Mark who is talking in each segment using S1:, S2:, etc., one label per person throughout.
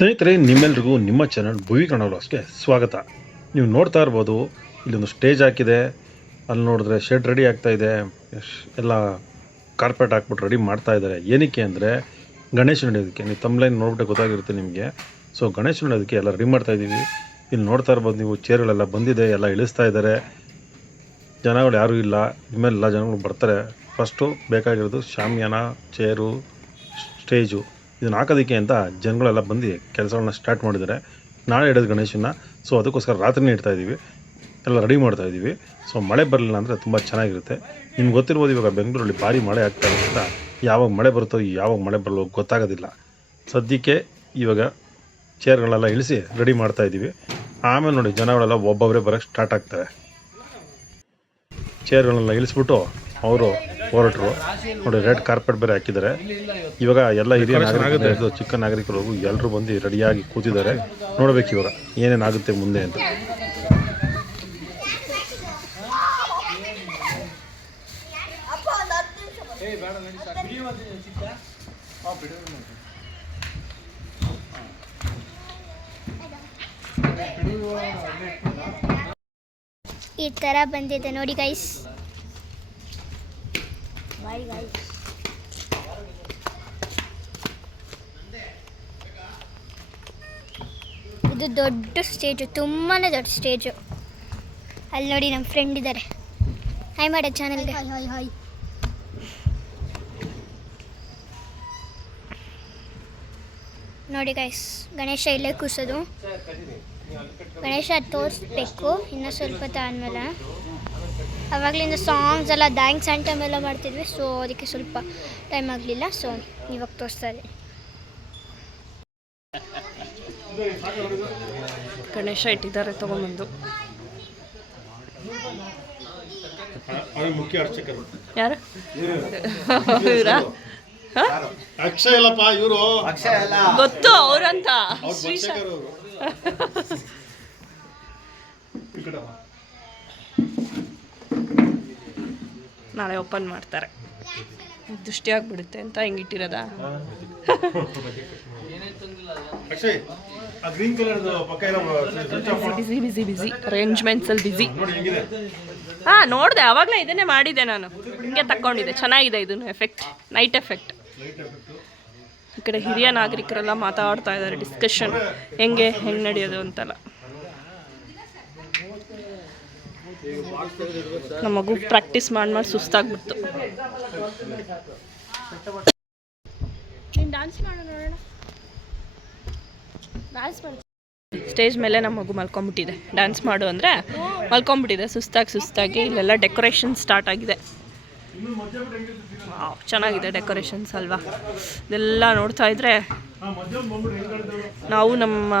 S1: ಸ್ನೇಹಿತರೆ, ನಿಮ್ಮೆಲ್ರಿಗೂ ನಿಮ್ಮ ಚಾನಲ್ ಭುವಿ ಕಣಲಾಸ್ಗೆ ಸ್ವಾಗತ. ನೀವು ನೋಡ್ತಾ ಇರ್ಬೋದು, ಇಲ್ಲೊಂದು ಸ್ಟೇಜ್ ಹಾಕಿದೆ. ಅಲ್ಲಿ ನೋಡಿದ್ರೆ ಶೆಡ್ ರೆಡಿ ಆಗ್ತಾ ಇದೆ. ಎಲ್ಲ ಕಾರ್ಪೆಟ್ ಹಾಕ್ಬಿಟ್ಟು ರೆಡಿ ಮಾಡ್ತಾ ಇದ್ದಾರೆ. ಏನಕ್ಕೆ ಅಂದರೆ ಗಣೇಶ ನಡೆಯೋದಕ್ಕೆ ನೀವು ತಮ್ಲೈನ್ ನೋಡ್ಬಿಟ್ಟು ಗೊತ್ತಾಗಿರುತ್ತೆ ನಿಮಗೆ. ಸೊ ಗಣೇಶ ನಡೆಯೋದಕ್ಕೆ ಎಲ್ಲ ರೆಡಿ ಮಾಡ್ತಾ ಇದ್ದೀವಿ. ಇಲ್ಲಿ ನೋಡ್ತಾ ಇರ್ಬೋದು ನೀವು ಚೇರ್ಗಳೆಲ್ಲ ಬಂದಿದೆ, ಎಲ್ಲ ಇಳಿಸ್ತಾ ಇದ್ದಾರೆ. ಜನಗಳು ಯಾರೂ ಇಲ್ಲ. ನಿಮ್ಮೆಲ್ಲ ಜನಗಳು ಬರ್ತಾರೆ. ಫಸ್ಟು ಬೇಕಾಗಿರೋದು ಶಾಮಿಯಾನ ಚೇರು ಸ್ಟೇಜು ಇದನ್ನ ಹಾಕೋದಕ್ಕೆ ಅಂತ ಜನಗಳೆಲ್ಲ ಬಂದು ಕೆಲಸಗಳನ್ನ ಸ್ಟಾರ್ಟ್ ಮಾಡಿದ್ದಾರೆ. ನಾಳೆ ಇಡೋದು ಗಣೇಶನ ಸೊ ಅದಕ್ಕೋಸ್ಕರ ರಾತ್ರಿನೇ ಇಡ್ತಾ ಇದ್ದೀವಿ ಎಲ್ಲ ರೆಡಿ ಮಾಡ್ತಾ ಇದ್ದೀವಿ ಸೊ ಮಳೆ ಬರಲಿಲ್ಲ ಅಂದರೆ ತುಂಬ ಚೆನ್ನಾಗಿರುತ್ತೆ. ನಿಮ್ಗೆ ಗೊತ್ತಿರ್ಬೋದು ಇವಾಗ ಬೆಂಗಳೂರಲ್ಲಿ ಭಾರಿ ಮಳೆ ಆಗ್ತಾ ಇರೋದ್ರಿಂದ ಯಾವಾಗ ಮಳೆ ಬರುತ್ತೋ, ಯಾವಾಗ ಮಳೆ ಬರಲ್ಲೋ ಗೊತ್ತಾಗೋದಿಲ್ಲ. ಸದ್ಯಕ್ಕೆ ಇವಾಗ ಚೇರ್ಗಳೆಲ್ಲ ಇಳಿಸಿ ರೆಡಿ ಮಾಡ್ತಾ ಇದ್ದೀವಿ ಆಮೇಲೆ ನೋಡಿ, ಜನಗಳೆಲ್ಲ ಒಬ್ಬೊಬ್ಬರೇ ಬರೋಕ್ಕೆ ಸ್ಟಾರ್ಟ್ ಆಗ್ತಾರೆ. ಚೇರ್ಗಳನ್ನೆಲ್ಲ ಇಳಿಸ್ಬಿಟ್ಟು ಅವರು ಹೊರಟರು. ನೋಡಿ ರೆಡ್ ಕಾರ್ಪೆಟ್ ಬೇರೆ ಹಾಕಿದ್ದಾರೆ. ಇವಾಗ ಎಲ್ಲ ಹಿರಿಯ ನಾಗರಿಕರು ಚಿಕ್ಕ ನಾಗರಿಕರು ಎಲ್ಲರೂ ಬಂದು ರೆಡಿಯಾಗಿ ಕೂತಿದ್ದಾರೆ. ನೋಡಬೇಕು ಇವಾಗ ಏನೇನಾಗುತ್ತೆ ಮುಂದೆ ಅಂತ.
S2: ಈ ಥರ ಬಂದಿದೆ ನೋಡಿ ಗೈಸ್ ಇದು ದೊಡ್ಡ ಸ್ಟೇಜು ತುಂಬಾ ದೊಡ್ಡ ಸ್ಟೇಜು. ಅಲ್ಲಿ ನೋಡಿ ನಮ್ಮ ಫ್ರೆಂಡ್ ಇದ್ದಾರೆ. ಹಾಯ್ ಮಾಡ ಚಾನಲ್ಗೆ ಹಾಯ್ ಹಾಯ್ ನೋಡಿ ಗೈಸ್ ಗಣೇಶ ಇಲ್ಲೇ ಕೂಸೋದು. ಗಣೇಶ ತೋರಿಸ್ಬೇಕು ಇನ್ನೂ ಸ್ವಲ್ಪ ಹೊತ್ತು ಆದಮೇಲೆ ಅವಾಗಲಿಂದ ಸಾಂಗ್ಸ್ ಎಲ್ಲ ಡ್ಯಾನ್ಸ್ ಆ್ಯಂಡ್ ಟೈಮ್ ಎಲ್ಲ ಮಾಡ್ತಿದ್ವಿ ಸೊ ಅದಕ್ಕೆ ಸ್ವಲ್ಪ ಟೈಮ್ ಆಗಲಿಲ್ಲ ಸೊ ಇವಾಗ ತೋರಿಸ್ತಾ ಇದೆ
S3: ಗಣೇಶ ಇಟ್ಟಿದ್ದಾರೆ ತಗೊಂಬಂದು
S1: ಮುಖ್ಯ ಅರ್ಚಕರು.
S3: ಯಾರು? ಇವರಾ.
S1: ಅಕ್ಷಯ್ ಅಲ್ಲಪ್ಪ ಇವರು.
S3: ಗೊತ್ತು ಅವ್ರಂತ. ನಾಳೆ ಓಪನ್ ಮಾಡ್ತಾರೆ. ದೃಷ್ಟಿ ಆಗ್ಬಿಡುತ್ತೆ ಅಂತ ಹಿಂಗಿಟ್ಟಿರೋದ
S1: ಅಕ್ಷಯ್ ಆ ಗ್ರೀನ್ ಕಲರ್ ಪಕ್ಕ ಇರೋ
S3: ಬಿಸಿ ಬಿಸಿ ಬಿಸಿ ಅರೇಂಜ್ಮೆಂಟ್ಸ್ ಅಲ್ಲಿ ಬಿಸಿ ಹಾ ನೋಡಿದೆ ಅವಾಗಲೇ ಇದನ್ನೇ ಮಾಡಿದೆ ನಾನು. ಹಿಂಗೆ ತಗೊಂಡಿದ್ದೆ ಚೆನ್ನಾಗಿದೆ ಇದನ್ನು ಎಫೆಕ್ಟ್ ನೈಟ್ ಎಫೆಕ್ಟ್ ಈ ಕಡೆ ಹಿರಿಯ ನಾಗರಿಕರೆಲ್ಲ ಮಾತಾಡ್ತಾ ಇದ್ದಾರೆ ಡಿಸ್ಕಷನ್ ಹೆಂಗೆ ಹೆಂಗೆ ನಡೆಯೋದು ಅಂತೆಲ್ಲ. ನಮ್ಮ ಮಗು ಪ್ರಾಕ್ಟೀಸ್ ಮಾಡಿ ಮಾಡಿ ಸುಸ್ತಾಗ್ಬಿಡ್ತು. ಸ್ಟೇಜ್ ಮೇಲೆ ನಮ್ಮ ಮಗು ಮಲ್ಕೊಂಬಿಟ್ಟಿದೆ. ಡ್ಯಾನ್ಸ್ ಮಾಡು ಅಂದರೆ ಮಲ್ಕೊಂಬಿಟ್ಟಿದೆ. ಸುಸ್ತಾಗಿ ಸುಸ್ತಾಗಿ ಇಲ್ಲೆಲ್ಲ ಡೆಕೋರೇಷನ್ ಸ್ಟಾರ್ಟ್ ಆಗಿದೆ. ಚೆನ್ನಾಗಿದೆ ಡೆಕೋರೇಷನ್ಸ್ ಅಲ್ವಾ? ಇದೆಲ್ಲ ನೋಡ್ತಾ ಇದ್ರೆ ನಾವು ನಮ್ಮ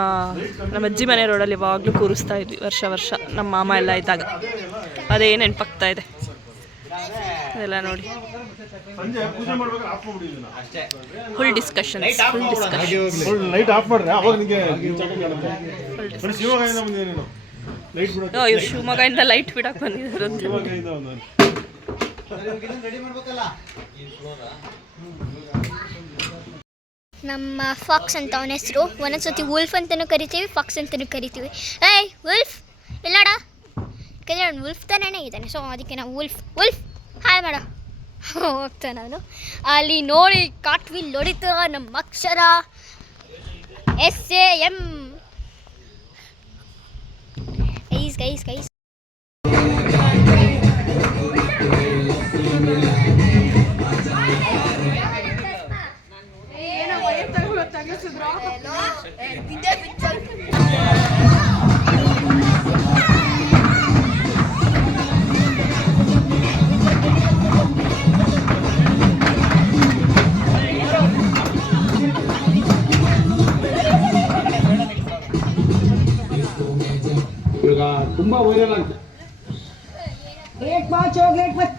S3: ನಮ್ಮ ಅಜ್ಜಿ ಮನೆ ರೋಡಲ್ಲಿ ಯಾವಾಗಲೂ ಕೂರಿಸ್ತಾ ಇದ್ವಿ ವರ್ಷ ವರ್ಷ. ನಮ್ಮ ಮಾಮ ಎಲ್ಲ ಇದ್ದಾಗ. ಅದೇ ನೆನಪಾಗ್ತಾ ಇದೆ. ಅದೆಲ್ಲ ನೋಡಿ.
S1: ಸಂಜೆ ಪೂಜೆ ಮಾಡ್ಬೇಕಾದ್ರೆ ಆಫ್ ಮಾಡ್ಬಿಡಿ
S3: full discussion full discussion
S1: light off ಮಾಡ್ರೆ ಅವಾಗ ನಿಮಗೆ ನೋಡಿ ಶಿವಗಂಗೆಯಿಂದ ಬಂದಿದೆ ನೀನು. ಲೈಟ್
S3: ಶಿವಮೊಗ್ಗದಿಂದ ಬಿಡಕ್ಕೆ
S1: ಬಂದಿದ್ದಾರೆ
S2: ನಮ್ಮ ಫಾಕ್ಸ್ ಅಂತ ಅವನ ಹೆಸರು. ಒಂದೊಂದ್ಸತಿ ವುಲ್ಫ್ ಅಂತಲೂ ಕರಿತೀವಿ, ಫಾಕ್ಸ್ ಅಂತಲೂ ಕರಿತೀವಿ. ಏಯ್ ವುಲ್ಫ್ ಇಲ್ಲಡ ಯಾಕಂದರೆ ಅವ್ನು ವುಲ್ಫ್ ತಾನೇ ಇದ್ದಾನೆ. ಸೊ ಅದಕ್ಕೆ ನಾವು ವುಲ್ಫ್ ವುಲ್ಫ್ ಹಾಯ್ ಮಾಡ ಹೋಗ್ತಾನೆ ನಾನು ಅಲ್ಲಿ ನೋಡಿ ಕಾಟ್ವಿ ಲೊಡಿತ ನಮ್ಮ ಅಕ್ಷರ. S A M guys guys guys
S4: ಇವಾಗ ತುಂಬಾ ವೈರಲ್ ಅಂತ ಗ್ರೇಟ್ ಮಾಚೋ ಗ್ರೇಟ್ ಮಚ್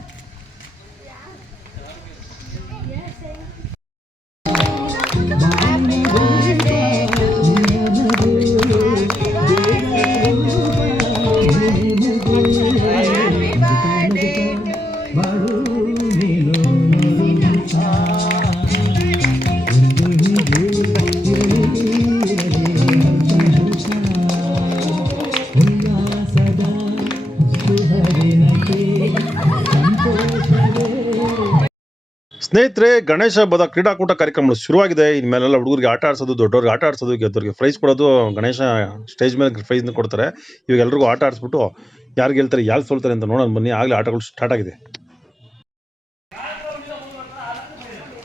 S5: ಸ್ನೇಹಿತರೆ, ಗಣೇಶ ಹಬ್ಬದ ಕ್ರೀಡಾಕೂಟ ಕಾರ್ಯಕ್ರಮಗಳು ಶುರುವಾಗಿದೆ. ಇನ್ಮೇಲೆಲ್ಲ ಹುಡುಗರಿಗೆ ಆಟ ಆಡಿಸೋದು, ದೊಡ್ಡವ್ರಿಗೆ ಆಟ ಆಡಿಸೋದು, ಗೆದ್ದವ್ರಿಗೆ ಪ್ರೈಸ್ ಕೊಡೋದು ಗಣೇಶ ಸ್ಟೇಜ್ ಮೇಲೆ ಪ್ರೈಸ್ನ ಕೊಡ್ತಾರೆ. ಇವಾಗ ಎಲ್ರಿಗೂ ಆಟ ಆಡಿಸ್ಬಿಟ್ಟು ಯಾರು ಗೆಲ್ತಾರೆ ಯಾರು ಸೋಲ್ತಾರೆ ಅಂತ ನೋಡೋಣ. ಬನ್ನಿ, ಆಗಲೇ ಆಟಗಳು ಸ್ಟಾರ್ಟ್ ಆಗಿದೆ.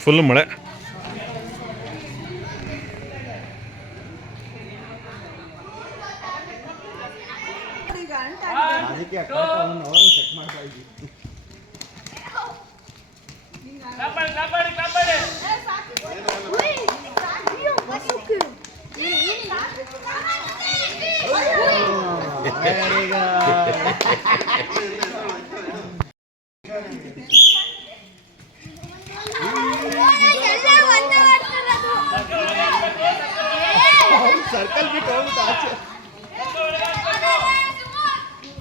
S5: ಫುಲ್ ಮಳೆ.
S6: ಸರ್ಕಲ್ ಬಿಟ್ಟು ಹೋಗ್ಬಿಟ್ಟು ಆಚೆ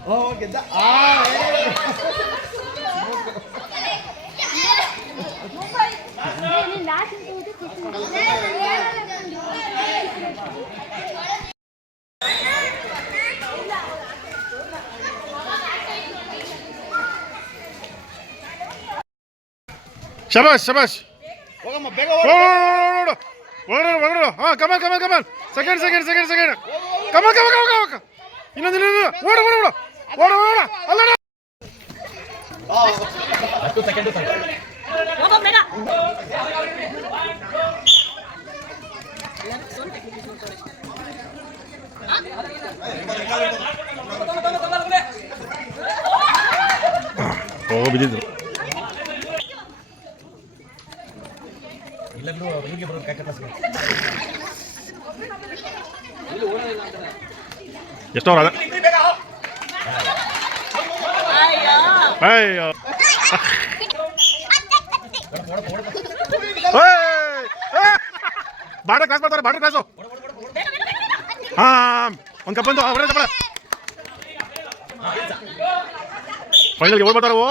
S6: ಓ ಗೆದ್ದ ಆ
S5: ಶಬಾಷ್ ಶಬಾಷ್
S6: ಹೋಗಮ್ಮ ಬೇಗ
S5: ಹಾ ಹೊರಡು ಹಾಂ come on come on come on second second second second come on come on come on come on ಇನ್ನೊಂದು ಇನ್ನೊಂದು ಓಡು ಓಡು ಓಡು ಓಡು ಓಡು ಅಲ್ಲ
S6: ಹತ್ತು ಸೆಕೆಂಡ್
S5: ಓ ಬಿದ್ದಿದ್ದು
S6: ಇಲ್ಲ ಬಿಡು ಹುಡುಗಿ ಬರೋದು ಕಾಕ
S5: ಎಷ್ಟು ಅವ್ರ ಅಯ್ಯೋ ಬಾಡ ಕ್ಲಾಸ್ ಮಾಡ್ತಾರೆ ಬಾಡ ಕ್ಲಾಸು ಹಾಂ ಒಂದು ಕಪ್ಪಂದು ಅವರೇ ತಗೊಳ್ಳೆ. ಫೈನಲ್ಗೆ ಓಡ್ಬರ್ತಾರೆ ಓ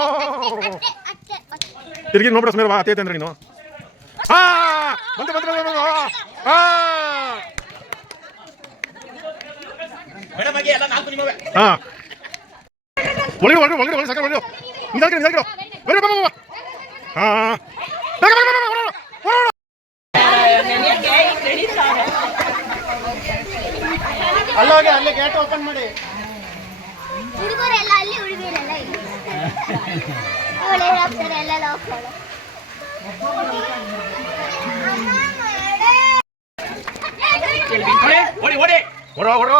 S5: ತಿರುಗಿ ನೋಡ್ಬಿಡ ಸುಮ್ಮನೆ ಬಾ ತಂದ್ರೆ ಅಂದ್ರೆ ನೀನು. ಹಾ ಬಂತು ಬಂತು ಬಂತು ಬಂತು ಹಾ.
S6: ನಿಮ್ಮವೇ.
S5: ಹಾ. ಒಳಗೆ ಒಳಗೆ ಒಳಗೆ ಒಳಗೆ ಸಾಕು ಒಳಗೆ ನಿಧಾನ ನಿಧಾನ ಬರೀ ಬಾ ಬಾ. ಹಾ
S6: ಅಲ್ಲೋಗಿ ಅಲ್ಲಿ ಗೇಟ್ ಓಪನ್ ಮಾಡಿ.
S2: ಹುಡುಗರೆಲ್ಲ ಅಲ್ಲಿ ಹುಡುಗಿರೆಲ್ಲ ಒಳ್ಳೆ ಹೋಗ್ತಾರೆ ಎಲ್ಲ ಹೋಗ್ತಾರೆ
S6: ಓಡಿ ಓಡಿ
S5: ಓಡು ಓಡು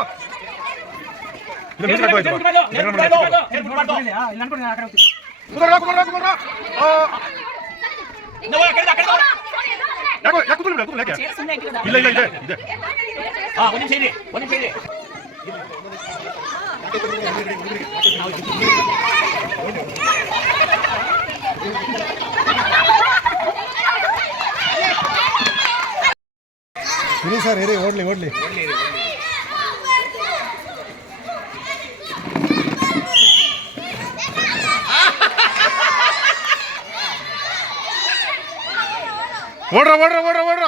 S5: ಇದು ಮಿಸ್ ಮಾಡ್ಕೋ ಇದು ಕುದುರೆ ಕುದುರೆ ಕುದುರೆ ಆ ಯಾಕೋ ಯಾಕೆ ಕುದುರೆ ಬಿಡ ಕುದುರೆ ಯಾಕೆ ಇಲ್ಲ ಇಲ್ಲ ಇದೆ ಇದೆ
S6: ಹಾ ಒಂದು ನಿಮಿಷ ಇರಿ ಒಂದು ನಿಮಿಷ ಇರಿ
S5: ಇರಿ ಸರ್ ಇರಿ ಓಡ್ಲಿ ಓಡ್ಲಿ ಓಡ್ರ ஓடுற ஓடுற ஓடுற ஓடுற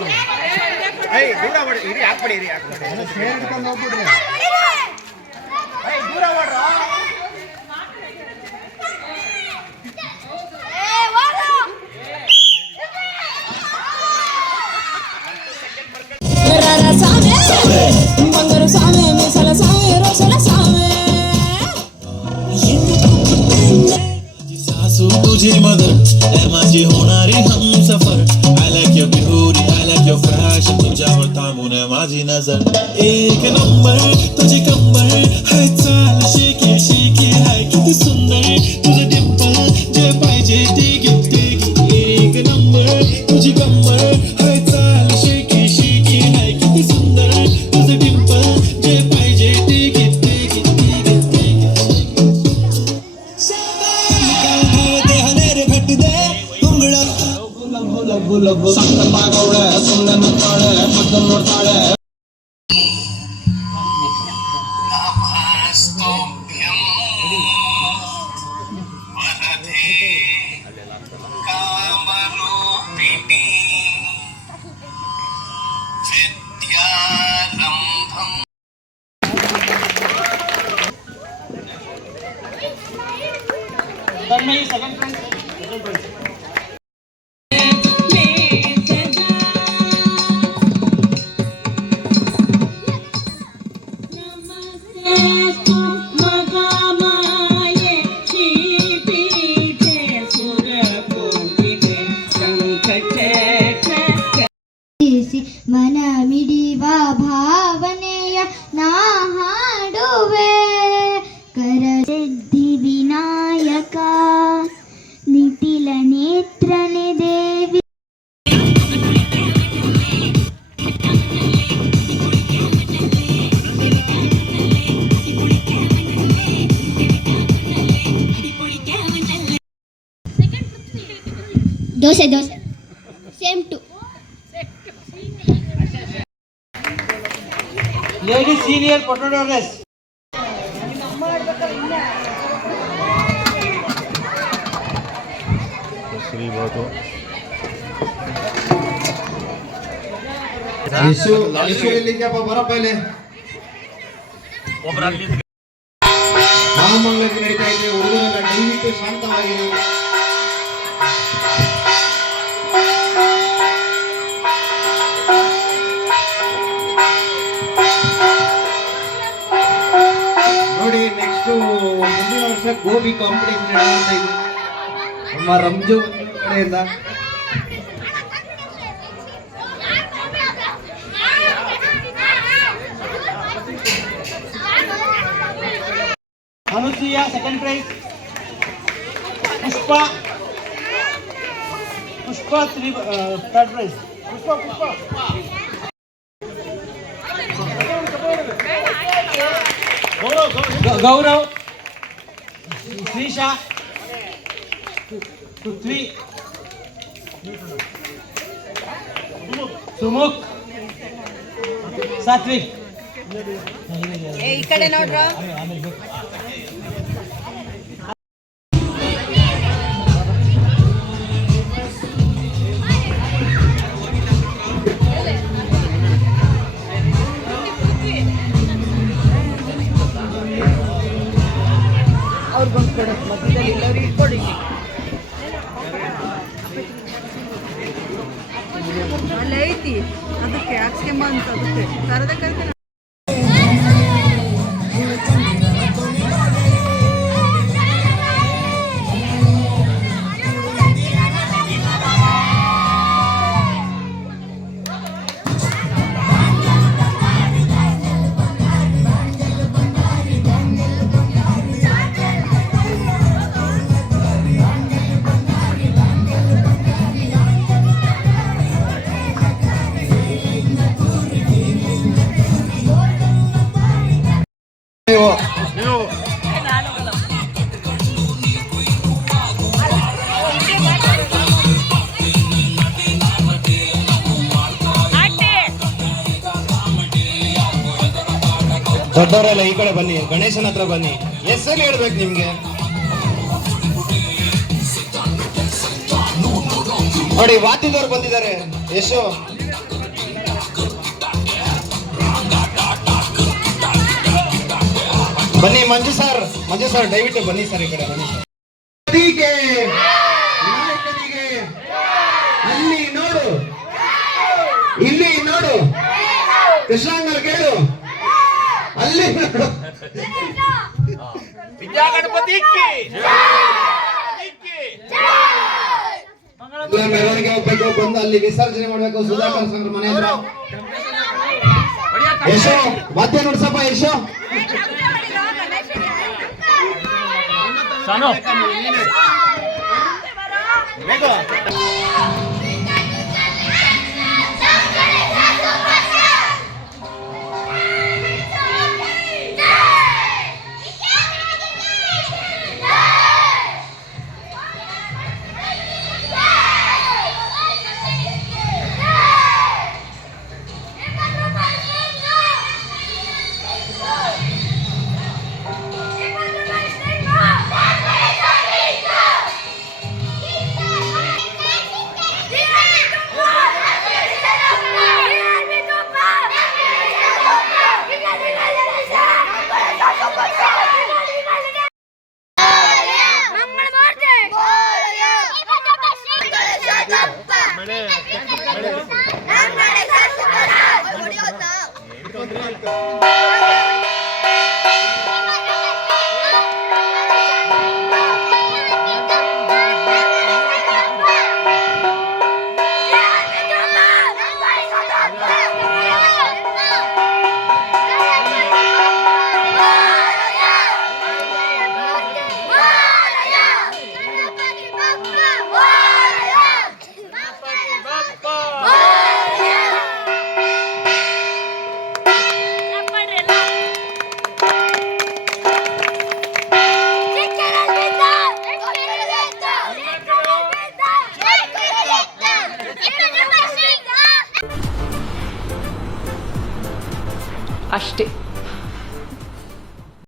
S5: Yeah. ಏಯ್
S6: ದೂರ ಮಾಡಿ ಇರಿ ಯಾಕೆ ಮಾಡಿ ಇರಿ ಯಾಕೆ ಮಾಡಿ ಸೇರ್ ಹಿಡ್ಕೊಂಡು
S7: ಹೋಗ್ಬಿಡ್ರಿ ಏಯ್ ದೂರ ಮಾಡ್ರ ಬಂದರು ಸಾಮೆ ಮೀಸಲ ಸಾಮೆ ರೋಷಲ ಸಾಮೆ
S8: सासू तुझे मदर माझी होणारी हम सफ़र I like your beauty, I like your fashion तुझ्यावर थांबून माझी नज़र। एक नंबर, तुझी कंबर है चाल, शेकी शेकी है किती सुंदर।
S4: Yeah.
S7: ಮನ dosa dosa. Same to
S4: lady senior potato race
S6: ಮಹಾಮಂಗಳಕ್ಕೆ ನಡೀತಾ ಇದೆ. ಹುಡುಗರೆಲ್ಲ ದಯವಿಟ್ಟು ಶಾಂತವಾಗಿರಿ. ನೆಕ್ಸ್ಟ್ ಮುಂದಿನ ವರ್ಷ ಗೋಬಿ ಕಾಂಪಿಟೇಷನ್ ನಡೆಯುತ್ತಾ ಇದೆ ನಮ್ಮ ರಂಜು ಕಡೆಯಿಂದ
S4: Anusuya second prize Pushpa Pushpa three third prize Pushpa Pushpa ಗ- ಗೌರವ್ ಶ್ರೀಶಾ ಪೃಥ್ವಿ ಸುಮುಖ್ ಸಾತ್ವಿಕ್
S9: ಈ ಕಡೆ ನೋಡ್ರ
S6: ದೊಡ್ಡವರೆಲ್ಲ ಈ ಕಡೆ ಬನ್ನಿ, ಗಣೇಶನ ಹತ್ರ ಬನ್ನಿ. ಹೆಸರು ಹೇಳ್ಬೇಕು ನಿಮ್ಗೆ. ನೋಡಿ ವಾದ್ಯದವ್ರು ಬಂದಿದ್ದಾರೆ. ಯಶು. ಬನ್ನಿ ಮಂಜು ಸರ್ ಮಂಜು ಸರ್ ದಯವಿಟ್ಟು ಬನ್ನಿ ಸರ್ ಈ ಕಡೆ, ಬನ್ನಿ ಸರ್ ಅಲ್ಲಿ ನೋಡು. ಇಲ್ಲಿ ನೋಡು. ಕೃಷ್ಣಾಂಗಲ್ ಕೇಳು. ಅಲ್ಲಿ. ವಿದ್ಯಾಗಣಪತಿ ಮೆರವಣಿಗೆ ಒಬ್ಬ ಬಂದು ಅಲ್ಲಿ ವಿಸರ್ಜನೆ ಮಾಡ್ಬೇಕು ಸುಧಾಕರ್ ಸಂಗ್ರ ಮನೆ ಯಶೋ ಮಧ್ಯ ನೋಡ್ಸಪ್ಪ ಯಶೋ.
S2: ಸಾನೋ. la